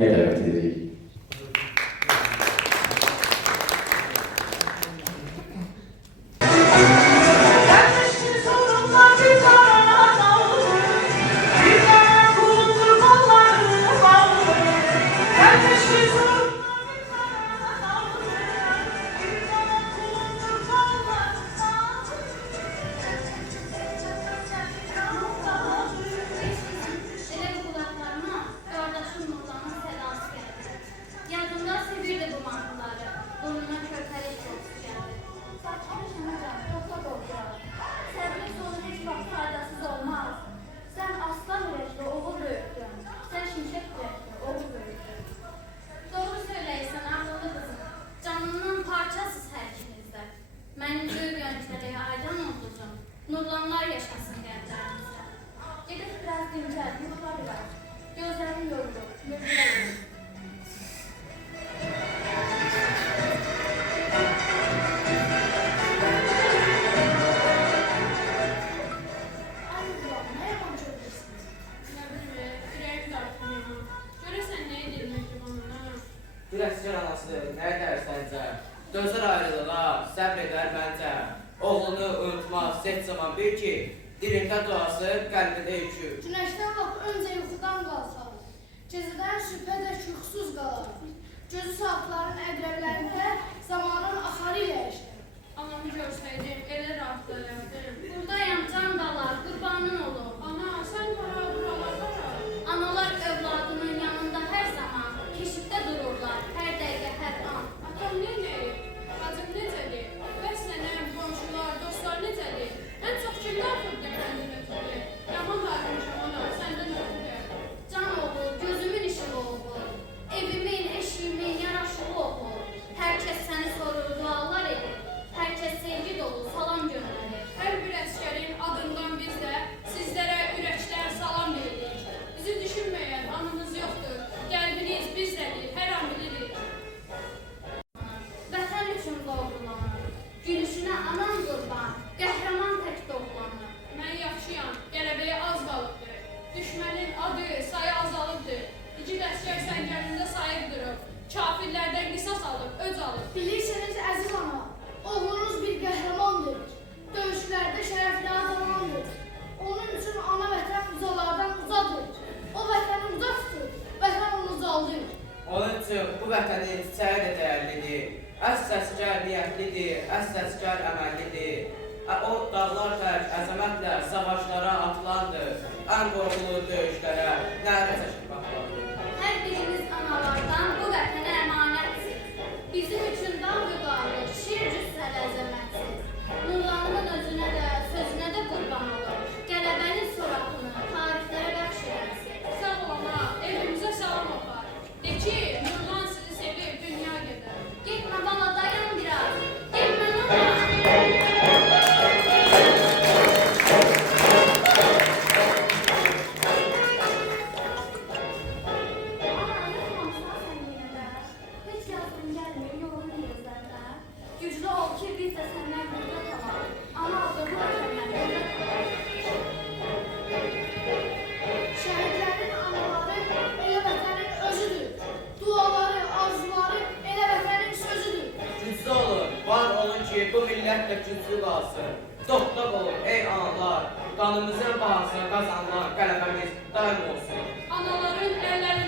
davet edirik. Nurlanlar yaşasın gençlerimizde. Gedib biraz dincəl, yuxular var. Gözlərim yorulur, mürgülərim. Ay Nurlan, nə yapan çöldürsünüz? Nə bilir, ürək dartmıyor. Görəsən nə edir mehribanına? Bir əsgər anası nə edər səncə? Dözər ayrılığa, səbr edər məncə. Oğlunu unutmaz, heç zaman bil ki, dilində duası, qəlbində yükü. Günəşdən lap öncə yuxudan qalsaq, gecədən şübhədək yuxusuz qalarıq. Gözü saatların əqrəblərində zamanın axarı ilə işlər. Anamı görsəydim, elə rahat döyərdim. Buradayam can qalar, qurbanın olur. Ana, sən para, buralar para. Analar övladının yanında hər zaman keşifdə dururlar, hər dəqiqə, hər an. Atam necədir? Bacım necədir? Bəs nənəm, qonşular, dostlar necədir? Ən çox kimlər xırda kəndini ötürür? Yaman darmışam ana, səndən ötürür. Can oğul, gözümün işığı oğul, evimin, eşiğimin yaraşığı oğul. Hər kəs səni sorur, dualar edir. Hər kəs sevgi dolu, salam göndərir. Hər bir əsgərin adından biz də sizlərə ürəklər salam veririk. Bizi düşünməyən anımız yoxdur. Qəlbiniz bizdədir, hər an bilirik. Vətən üçün doğrulanır, gülüşünə anan qurban, qəhrəman tək doğulanır. Mən yaxşıyam, qələbəyə az qalıbdır. Düşmənin adı, sayı azalıbdır. İgid əsgər səngərində sayıq durub. Kafirlərdən qisas alıb, öc alıb. Bilirsiniz əziz ana, oğlunuz bir qəhrəmandır. Döyüşlərdə şərəfli adamdır. Onun üçün ana vətən uzalardan uzadır. O vətəni uzaq tutur, vətən onu uzaldır. Onun üçün bu vətənin çiçəyi də dəyərlidir. Əsl əsgər niyyətlidir, əsl əsgər əməllidir. O dağlar tərk əzəmətlə savaşlara atılandır. Ən qorxulu döyüşlərə nərə çəkib baxmalıdır. Hər birimiz analardan bu vətənə əmanətsiz. Bizim üçün dağ vüqarlı, şir cüssəli əzəmətsiz. Nurlanın özünə də, sözünə də qurban olur. Qələbənin soraqını tarixlərə bəxş eləsin. Sağ ol ana, evimizə salam apar. De ki, Nurlan sizi sevir, dünya gedər. Getmə bala, dayan biraz. Getmə Nurlan. Ana, yatmamışsan sən yenə də. Heç yazın gəlmir, yolun yazlarda. Güclü ol ki, biz də səndən qüvvət alaq. Ana adını səndən qüvvət alaq. Şəhidlərin anaları elə vətənin özüdür. Duaları, arzuları elə vətənin sözüdür. Güclü olun, var olun ki, bu millət də güclü qalsın. Toxtaq olun, ey analar, qanımızın bahasına qazanılan qələbəmiz daim olsun. Anaların əlləri